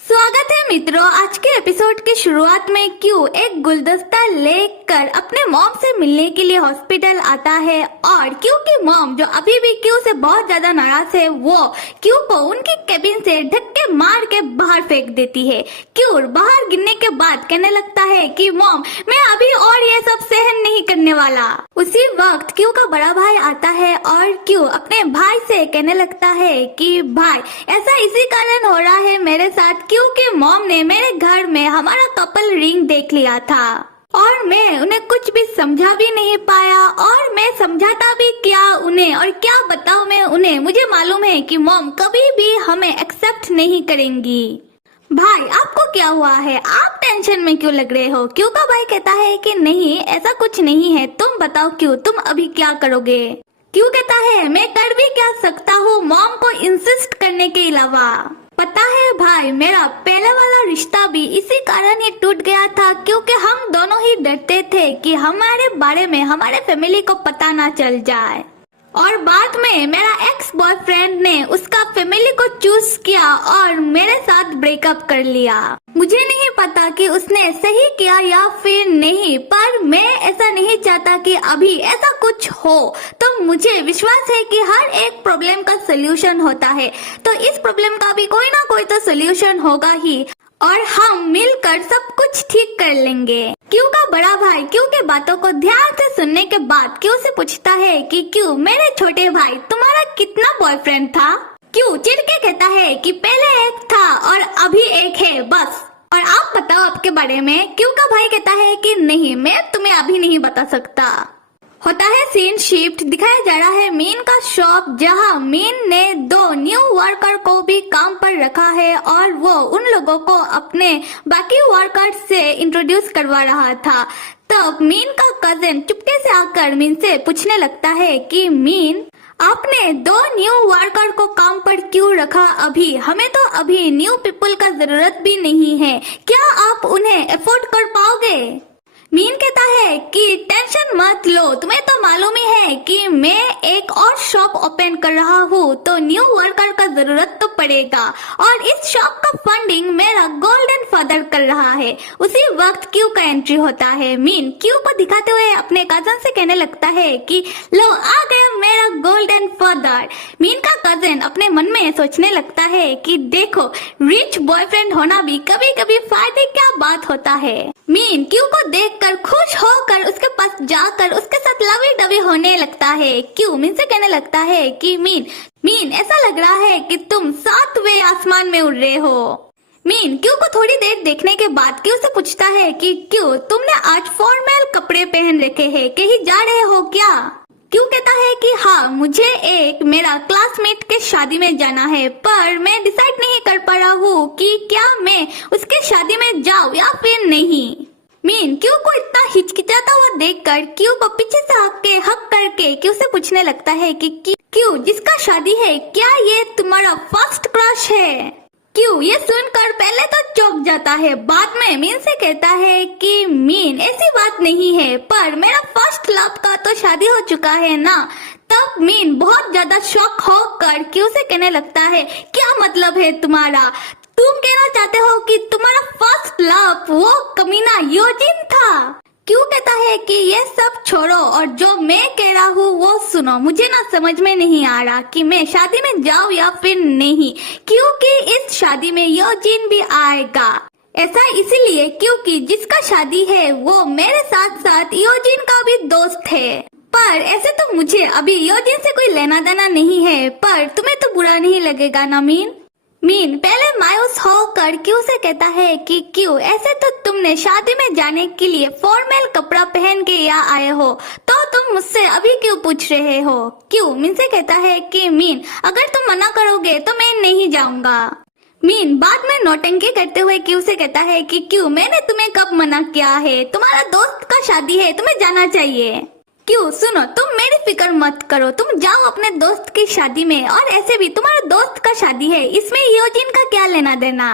स्वागत है मित्रों। आज के एपिसोड की शुरुआत में क्यू एक गुलदस्ता लेकर अपने मॉम से मिलने के लिए हॉस्पिटल आता है और क्यू की मॉम जो अभी भी क्यू से बहुत ज्यादा नाराज है वो क्यू को उनकी केबिन से धक्के मार के बाहर फेंक देती है। क्यू बाहर गिरने के बाद कहने लगता है कि मॉम मैं अभी और ये सब सहन नहीं करने वाला। उसी वक्त क्यू का बड़ा भाई आता है और क्यू अपने भाई से कहने लगता है कि भाई ऐसा इसी कारण हो रहा है मेरे साथ क्योंकि मॉम ने मेरे घर में हमारा कपल रिंग देख लिया था और मैं उन्हें कुछ भी समझा भी नहीं पाया और मैं समझाता भी क्या उन्हें और क्या बताऊं मैं उन्हें। मुझे मालूम है कि मॉम कभी भी हमें एक्सेप्ट नहीं करेंगी। भाई आपको क्या हुआ है, आप टेंशन में क्यों लग रहे हो? क्यू का भाई कहता है कि नहीं ऐसा कुछ नहीं है, तुम बताओ क्यू तुम अभी क्या करोगे? क्यू कहता है मैं कर भी क्या सकता हूँ मॉम को इंसिस्ट करने के अलावा। पता है भाई मेरा पहले वाला रिश्ता भी इसी कारण ही टूट गया था क्योंकि हम दोनों ही डरते थे कि हमारे बारे में हमारे फैमिली को पता ना चल जाए और बाद में मेरा एक्स बॉयफ्रेंड ने उसका फैमिली को चूज किया और मेरे साथ ब्रेकअप कर लिया। मुझे नहीं पता कि उसने सही किया या फिर नहीं, पर मैं ऐसा नहीं चाहता कि अभी ऐसा कुछ हो। तो मुझे विश्वास है कि हर एक प्रॉब्लम का सोल्यूशन होता है, तो इस प्रॉब्लम का भी कोई ना कोई तो सोल्यूशन होगा ही और हम मिलकर सब कुछ ठीक कर लेंगे। क्यू का बड़ा भाई क्यू के बातों को ध्यान से सुनने के बाद क्यू से पूछता है कि क्यू मेरे छोटे भाई तुम्हारा कितना बॉयफ्रेंड था? क्यू चिढ़ के कहता है कि पहले एक था और अभी एक है बस, और आप बताओ आपके बारे में। क्यू का भाई कहता है कि नहीं मैं तुम्हें अभी नहीं बता सकता। होता है सीन शिफ्ट, दिखाया जा रहा है मीन का शॉप जहां मीन ने 2 न्यू वर्कर को भी काम पर रखा है और वो उन लोगों को अपने बाकी वर्कर से इंट्रोड्यूस करवा रहा था। तब मीन का कजिन चुपके से आकर मीन से पूछने लगता है कि मीन आपने 2 न्यू वर्कर को काम पर क्यों रखा? अभी हमें तो अभी न्यू पीपल का जरूरत भी नहीं है, क्या आप उन्हें अफोर्ड कर पाओगे? मीन कहता है कि टेंशन मत लो, तुम्हें तो मालूम ही है कि मैं एक और शॉप ओपन कर रहा हूँ तो न्यू वर्कर का जरूरत तो पड़ेगा और इस शॉप का फंडिंग मेरा गोल्डन फादर कर रहा है। उसी वक्त क्यू का एंट्री होता है। मीन क्यू को दिखाते हुए अपने कजन से कहने लगता है कि लो आ गया मेरा गोल्डन फादर। मीन का कजन अपने मन में सोचने लगता है कि देखो रिच बॉयफ्रेंड होना भी कभी कभी फायदे क्या बात होता है। मीन क्यू को देखकर खुश होकर उसके पास जाकर उसके साथ लवी डवी होने लगता है। क्यू मीन से कहने लगता है कि मीन ऐसा लग रहा है कि तुम 7वें आसमान में उड़ रहे हो। मीन क्यू को थोड़ी देर देखने के बाद क्यू से पूछता है कि क्यू तुमने आज फॉर्मल कपड़े पहन रखे हैं, कहीं जा रहे हो क्या? क्यू कहता है कि हाँ मुझे एक मेरा क्लासमेट के शादी में जाना है, पर मैं डिसाइड नहीं कर पा रहा हूँ कि क्या मैं उसके शादी में जाऊँ या फिर नहीं। मीन क्यू को इतना हिचकिचाता हुआ देखकर क्यू को पीछे से हक करके क्यू से पूछने लगता है कि क्यू जिसका शादी है क्या ये तुम्हारा फर्स्ट क्रश है? क्यू ये सुनकर पहले तो चौंक जाता है, बाद में मीन से कहता है कि मीन ऐसी बात नहीं है, पर मेरा फर्स्ट लव का तो शादी हो चुका है ना। तब मीन बहुत ज्यादा शॉक होकर क्यू से कहने लगता है क्या मतलब है तुम्हारा? तुम कहना चाहते हो कि तुम्हारा फर्स्ट लव वो कमीना योजिन था? क्यों कहता है कि ये सब छोड़ो और जो मैं कह रहा हूँ वो सुनो। मुझे ना समझ में नहीं आ रहा कि मैं शादी में जाऊँ या फिर नहीं, क्योंकि इस शादी में योजिन भी आएगा। ऐसा इसीलिए क्योंकि जिसका शादी है वो मेरे साथ साथ योजिन का भी दोस्त है। पर ऐसे तो मुझे अभी योजिन से कोई लेना देना नहीं है, पर तुम्हें तो बुरा नहीं लगेगा ना मीन? मीन पहले मायूस होकर क्यू से कहता है कि क्यू ऐसे तो तुमने शादी में जाने के लिए फॉर्मल कपड़ा पहन के यहाँ आए हो, तो तुम मुझसे अभी क्यों पूछ रहे हो? क्यू मीन से कहता है कि मीन अगर तुम मना करोगे तो मैं नहीं जाऊंगा। मीन बाद में नौटंकी करते हुए क्यू से कहता है कि क्यू मैंने तुम्हें कब मना किया है? तुम्हारा दोस्त का शादी है, तुम्हें जाना चाहिए। क्यों सुनो तुम मेरी फिक्र मत करो, तुम जाओ अपने दोस्त की शादी में, और ऐसे भी तुम्हारा दोस्त का शादी है, इसमें योजिन का क्या लेना देना?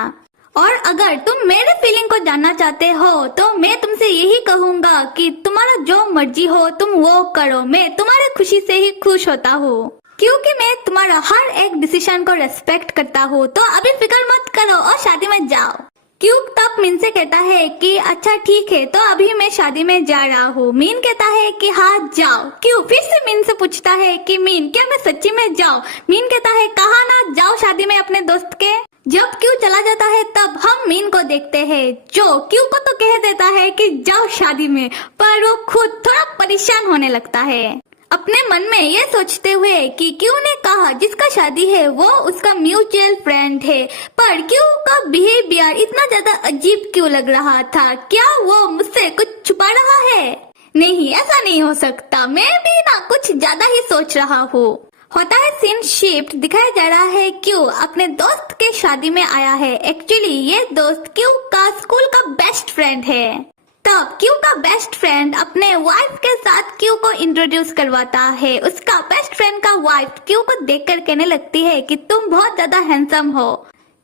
और अगर तुम मेरे फीलिंग को जानना चाहते हो तो मैं तुमसे यही कहूँगा कि तुम्हारा जो मर्जी हो तुम वो करो, मैं तुम्हारी खुशी से ही खुश होता हूँ। क्योंकि मैं तुम्हारा हर एक डिसीजन को रेस्पेक्ट करता हूँ, तो अभी फिक्र मत करो और शादी में जाओ। क्यू तब मीन से कहता है कि अच्छा ठीक है, तो अभी मैं शादी में जा रहा हूँ। मीन कहता है कि हाँ जाओ। क्यू फिर से मीन से पूछता है कि मीन क्या मैं सच्ची में जाऊँ? मीन कहता है कहा ना, जाओ शादी में अपने दोस्त के। जब क्यू चला जाता है तब हम मीन को देखते हैं, जो क्यू को तो कह देता है कि जाओ शादी में, पर वो खुद थोड़ा परेशान होने लगता है, अपने मन में ये सोचते हुए कि क्यू ने कहा जिसका शादी है वो उसका म्यूचुअल फ्रेंड है, पर क्यू का बिहेवियर इतना ज्यादा अजीब क्यों लग रहा था? क्या वो मुझसे कुछ छुपा रहा है? नहीं, ऐसा नहीं हो सकता, मैं भी ना कुछ ज्यादा ही सोच रहा हूँ। होता है सीन शिफ्ट, दिखाया जा रहा है क्यू अपने दोस्त के शादी में आया है। एक्चुअली ये दोस्त क्यू का स्कूल का बेस्ट फ्रेंड है। तब क्यू का बेस्ट फ्रेंड अपने वाइफ के साथ क्यू को इंट्रोड्यूस करवाता है। उसका बेस्ट फ्रेंड का वाइफ क्यू को देखकर कहने लगती है कि तुम बहुत ज्यादा हैंडसम हो,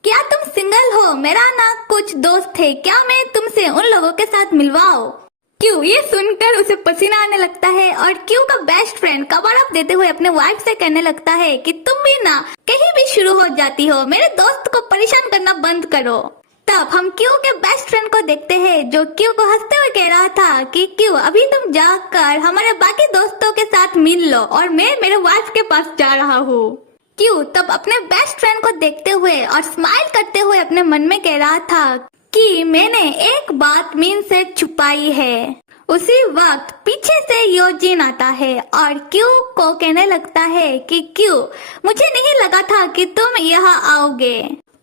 क्या तुम सिंगल हो? मेरा ना कुछ दोस्त है, क्या मैं तुमसे उन लोगों के साथ मिलवाऊं? क्यू ये सुनकर उसे पसीना आने लगता है और क्यू का बेस्ट फ्रेंड कवर अप देते हुए अपने वाइफ से कहने लगता है कि तुम भी ना कहीं भी शुरू हो जाती हो, मेरे दोस्त को परेशान करना बंद करो। तब हम क्यू के बेस्ट फ्रेंड को देखते हैं, जो क्यू को हंसते हुए कह रहा था कि क्यू अभी तुम जाकर हमारे बाकी दोस्तों के साथ मिल लो और मैं मेरे वाइफ के पास जा रहा हूँ। क्यू तब अपने बेस्ट फ्रेंड को देखते हुए और स्माइल करते हुए अपने मन में कह रहा था कि मैंने एक बात मीन से छुपाई है। उसी वक्त पीछे से योजिन आता है और क्यू को कहने लगता है कि क्यू मुझे नहीं लगा था कि तुम यहाँ आओगे,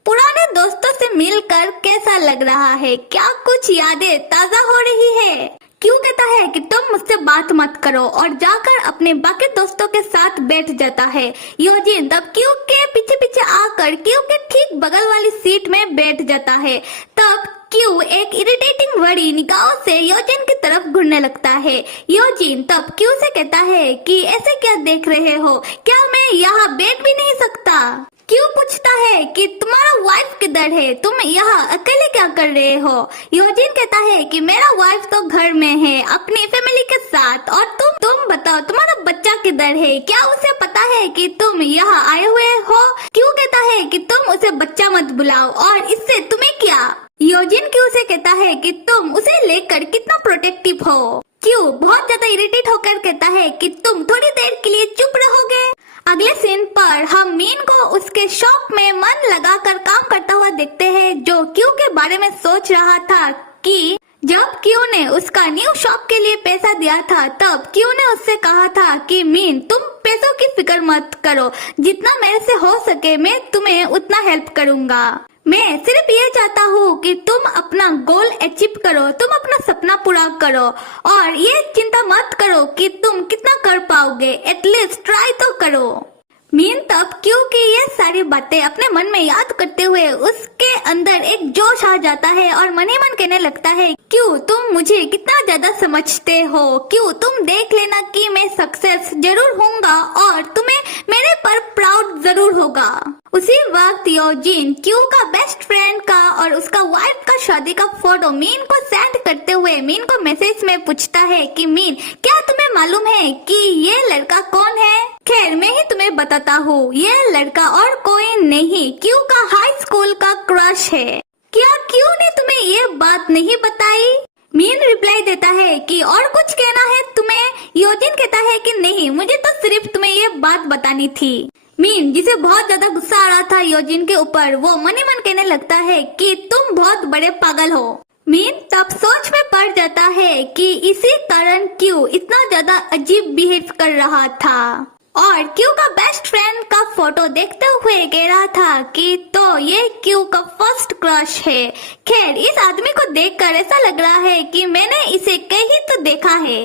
पुराने दोस्तों से मिलकर कैसा लग रहा है? क्या कुछ यादें ताजा हो रही है? क्यू कहता है कि तुम मुझसे बात मत करो और जाकर अपने बाकी दोस्तों के साथ बैठ जाता है। योजिन तब क्यू के पीछे पीछे आकर क्यू के ठीक बगल वाली सीट में बैठ जाता है। तब क्यू एक इरिटेटिंग बड़ी निगाहों से योजिन की तरफ घूरने लगता है। योजिन तब क्यू से कहता है कि ऐसे क्या देख रहे हो, क्या मैं यहाँ बैठ भी नहीं सकता? क्यू पूछता है कि तुम्हारा वाइफ किधर है, तुम यहाँ अकेले क्या कर रहे हो? योजिन कहता है कि मेरा वाइफ तो घर में है अपनी फैमिली के साथ, और तुम बताओ तुम्हारा बच्चा किधर है, क्या उसे पता है कि तुम यहाँ आए हुए हो? क्यू कहता है कि तुम उसे बच्चा मत बुलाओ और इससे तुम्हें क्या? योजिन क्यू से कहता है कि तुम उसे लेकर कितना प्रोटेक्टिव हो। क्यू बहुत ज्यादा इरिटेट होकर कहता है कि तुम थोड़ी देर के लिए चुप रहोगे। अगले सीन पर हम मीन को उसके शॉप में मन लगाकर काम करता हुआ देखते हैं, जो क्यू के बारे में सोच रहा था कि जब क्यू ने उसका न्यू शॉप के लिए पैसा दिया था तब क्यू ने उससे कहा था कि मीन तुम पैसों की फिक्र मत करो, जितना मेरे से हो सके मैं तुम्हें उतना हेल्प करूंगा। मैं सिर्फ ये चाहता हूँ कि तुम अपना गोल अचीव करो, तुम अपना सपना पूरा करो और ये चिंता मत करो कि तुम कितना कर पाओगे, एटलीस्ट ट्राई तो करो। मीन तब क्यू की ये सारी बातें अपने मन में याद करते हुए उसके अंदर एक जोश आ जाता है और मन ही मन कहने लगता है क्यू तुम मुझे कितना ज्यादा समझते हो, क्यू तुम देख लेना कि मैं सक्सेस जरूर होऊंगा और तुम्हें मेरे पर प्राउड जरूर होगा। उसी वक्त योजिन क्यू का बेस्ट फ्रेंड का और उसका वाइफ का शादी का फोटो मीन को सेंड करते हुए मीन को मैसेज में पूछता है कि मीन क्या तुम्हें मालूम है कि ये लड़का कौन है? खैर मैं ही तुम्हें बताता हूँ, ये लड़का और कोई नहीं क्यू का हाई स्कूल का क्रश है। क्या क्यू ने तुम्हें ये बात नहीं बताई? मीन रिप्लाई देता है कि और कुछ कहना है तुम्हें? योजिन कहता है कि नहीं, मुझे तो सिर्फ तुम्हें ये बात बतानी थी। मीन जिसे बहुत ज्यादा गुस्सा आ रहा था योजिन के ऊपर, वो मन ही मन कहने लगता है कि तुम बहुत बड़े पागल हो। मीन तब सोच में पड़ जाता है कि इसी कारण क्यू इतना ज्यादा अजीब बिहेव कर रहा था और क्यू का बेस्ट फ्रेंड का फोटो देखते हुए कह रहा था कि तो ये क्यू का फर्स्ट क्रश है। खैर इस आदमी को देखकर ऐसा लग रहा है कि मैंने इसे कहीं तो देखा है।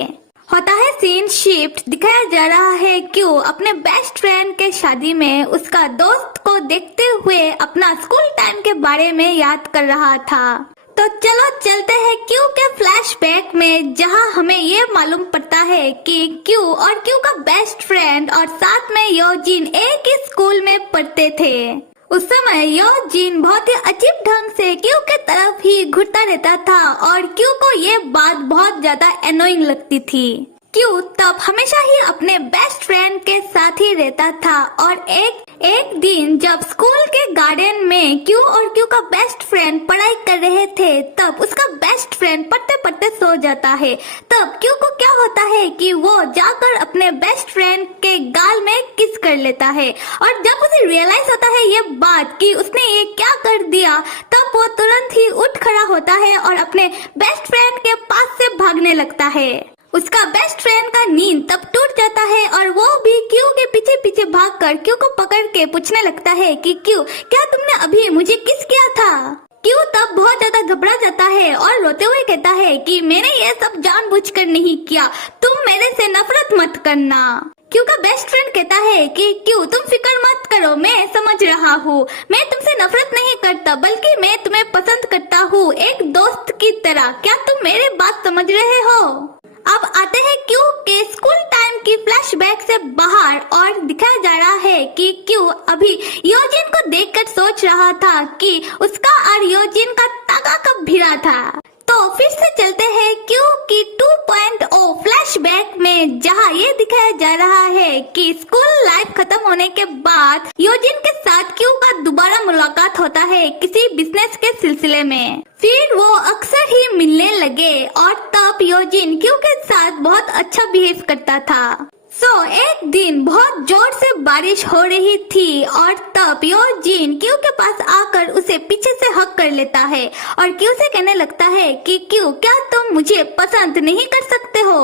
होता है सीन शिफ्ट, दिखाया जा रहा है क्यू अपने बेस्ट फ्रेंड के शादी में उसका दोस्त को देखते हुए अपना स्कूल टाइम के बारे में याद कर रहा था। तो चलो चलते हैं क्यू के फ्लैशबैक में, जहां हमें ये मालूम पड़ता है कि क्यू और क्यू का बेस्ट फ्रेंड और साथ में योजिन एक ही स्कूल में पढ़ते थे। उस समय योजिन बहुत ही अजीब ढंग से क्यू के तरफ ही घूरता रहता था और क्यू को ये बात बहुत ज्यादा एनोइंग लगती थी। क्यू तब हमेशा ही अपने बेस्ट फ्रेंड के साथ ही रहता था और एक दिन जब स्कूल के गार्डन में क्यू और क्यू का बेस्ट फ्रेंड पढ़ाई कर रहे थे, तब उसका बेस्ट फ्रेंड पढ़ते पढ़ते सो जाता है। तब क्यू को क्या होता है कि वो जाकर अपने बेस्ट फ्रेंड के गाल में किस कर लेता है और जब उसे रियलाइज होता है ये बात कि उसने ये क्या कर दिया, तब वो तुरंत ही उठ खड़ा होता है और अपने बेस्ट फ्रेंड के पास से भागने लगता है। उसका बेस्ट फ्रेंड का नींद तब टूट जाता है और वो भी क्यू के पीछे पीछे भागकर क्यू को पकड़ के पूछने लगता है कि क्यू, क्या तुमने अभी मुझे किस किया था? क्यू तब बहुत ज्यादा घबरा जाता है और रोते हुए कहता है कि मैंने ये सब जानबूझकर नहीं किया, तुम मेरे से नफरत मत करना। क्यू का बेस्ट फ्रेंड कहता है कि क्यू तुम फिक्र मत करो, मैं समझ रहा हूँ, मैं तुमसे नफरत नहीं करता बल्कि मैं तुम्हें पसंद करता हूँ एक दोस्त की तरह, क्या तुम मेरी बात समझ रहे हो? अब आते हैं क्यू के स्कूल टाइम की फ्लैशबैक से बाहर और दिखाया जा रहा है कि क्यू अभी योजिन को देखकर सोच रहा था कि उसका और योजिन का तागा कब भिड़ा था। तो फिर से चलते हैं क्यू की 2.0 फ्लैशबैक में, जहां ये दिखाया जा रहा है कि स्कूल लाइफ खत्म होने के बाद योजिन के साथ क्यू का दोबारा मुलाकात होता है किसी बिजनेस के सिलसिले में। फिर वो अक्सर ही मिलने लगे और तब योजिन क्यू के साथ बहुत अच्छा बिहेव करता था। एक दिन बहुत जोर से बारिश हो रही थी और तब योजिन क्यू के पास आकर उसे पीछे से हक कर लेता है और क्यू से कहने लगता है कि क्यू, क्या तुम मुझे पसंद नहीं कर सकते हो?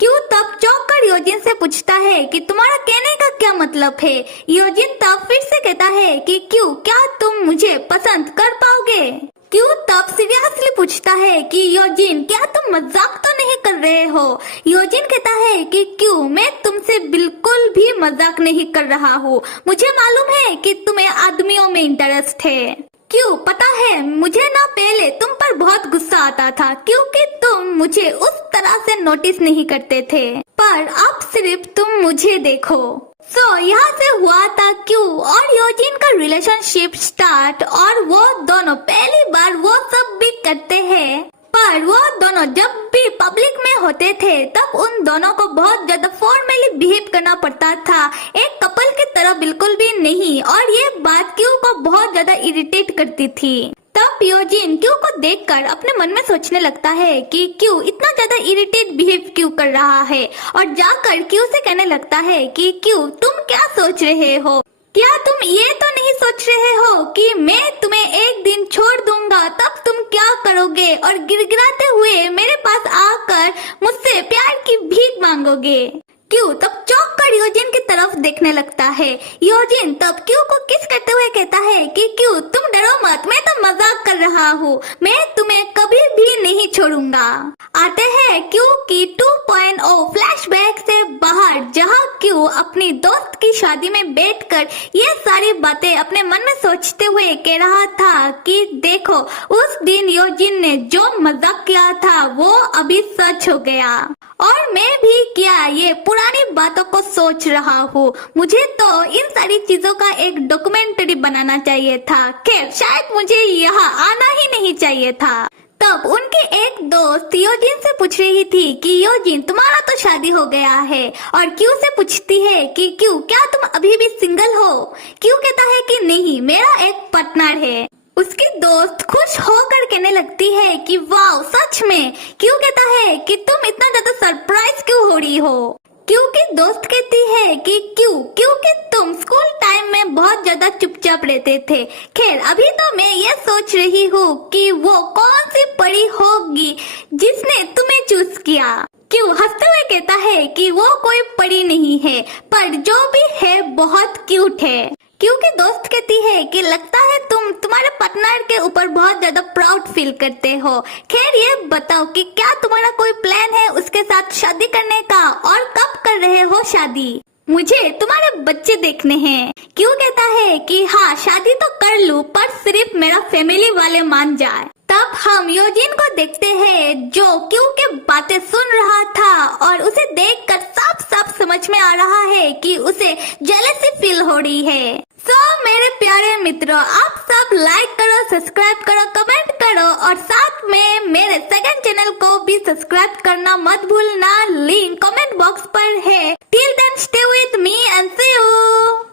क्यू तब चौंक कर योजिन से पूछता है कि तुम्हारा कहने का क्या मतलब है? योजिन तब फिर से कहता है कि क्यू, क्या तुम मुझे पसंद कर पाओगे? क्यू तब सीरियसली पूछता है कि योजिन, क्या तुम मजाक तो नहीं कर रहे हो? योजिन कहता है कि क्यू, मैं तुमसे बिल्कुल भी मजाक नहीं कर रहा हूँ, मुझे मालूम है कि तुम्हें आदमियों में इंटरेस्ट है। क्यू, पता है मुझे ना पहले तुम पर बहुत गुस्सा आता था क्योंकि तुम मुझे उस तरह से नोटिस नहीं करते थे, पर अब सिर्फ तुम मुझे देखो। यहाँ से हुआ था क्यू और योजिन का रिलेशनशिप स्टार्ट और वो दोनों पहली बार वो सब भी करते हैं, पर वो दोनों जब भी पब्लिक में होते थे तब उन दोनों को बहुत ज्यादा फॉर्मली बिहेव करना पड़ता था, एक कपल की तरह बिल्कुल भी नहीं, और ये बात क्यू को बहुत ज्यादा इरिटेट करती थी। तब योजिन क्यू को देखकर अपने मन में सोचने लगता है कि क्यू इतना ज्यादा इरिटेट बिहेव क्यों कर रहा है और जाकर क्यू से कहने लगता है कि क्यू, तुम क्या सोच रहे हो? क्या तुम ये तो नहीं सोच रहे हो कि मैं तुम्हें एक दिन छोड़ दूंगा, तब तुम क्या करोगे और गिड़गिड़ाते हुए मेरे पास आकर मुझसे प्यार की भीख मांगोगे? क्यू तब चौंक कर योजिन की तरफ देखने लगता है। योजिन तब क्यू को किस करते हुए कहता है कि क्यू, तुम डरो मत, मैं तो मजाक कर रहा हूँ, मैं तुम्हें कभी भी नहीं छोड़ूंगा। आते हैं क्यू की 2.0 फ्लैशबैक से बाहर, जहाँ क्यू अपनी दोस्त की शादी में बैठकर ये सारी बातें अपने मन में सोचते हुए कह रहा था कि देखो, उस दिन योजिन ने जो मजाक किया था वो अभी सच हो गया और मैं भी क्या ये पुरानी बातों को सोच रहा हूँ, मुझे तो इन सारी चीजों का एक डॉक्यूमेंट्री बनाना चाहिए था। खैर, शायद मुझे यहाँ आना ही नहीं चाहिए था। तब उनकी एक दोस्त योजिन से पूछ रही थी कि योजिन, तुम्हारा तो शादी हो गया है, और क्यू से पूछती है कि क्यू, क्या तुम अभी भी सिंगल हो? क्यू कहता है कि नहीं, मेरा एक पार्टनर है। उसकी दोस्त खुश होकर कहने लगती है कि वाह, सच में? क्यू कहता है कि तुम इतना ज्यादा सरप्राइज क्यों हो रही हो? क्यू की दोस्त कहती है कि क्योंकि तुम स्कूल टाइम में बहुत ज्यादा चुपचाप रहते थे। खैर, अभी तो मैं ये सोच रही हूँ कि वो कौन सी परी होगी जिसने तुम्हें चूज किया। क्यू हंसते हुए कहता है कि वो कोई परी नहीं है, पर जो भी है बहुत क्यूट है। क्यू की दोस्त कहती है कि लगता है तुम तुम्हारे पार्टनर के ऊपर बहुत ज्यादा प्राउड फील करते हो। खैर, ये बताओ कि क्या तुम्हारा कोई प्लान है उसके साथ शादी करने का, और कब कर रहे हो शादी? मुझे तुम्हारे बच्चे देखने हैं। क्यू कहता है कि हाँ, शादी तो कर लूँ, पर सिर्फ मेरा फैमिली वाले मान जाए। तब हम योजिन को देखते हैं जो क्यू के बातें सुन रहा था और उसे देखकर साफ साफ समझ में आ रहा है कि उसे जेलसी फील हो रही है। मेरे प्यारे मित्रों, आप सब लाइक करो, सब्सक्राइब करो, कमेंट करो और साथ में मेरे सेकंड चैनल को भी सब्सक्राइब करना मत भूलना। लिंक कमेंट बॉक्स पर है। Till then stay with me and see you.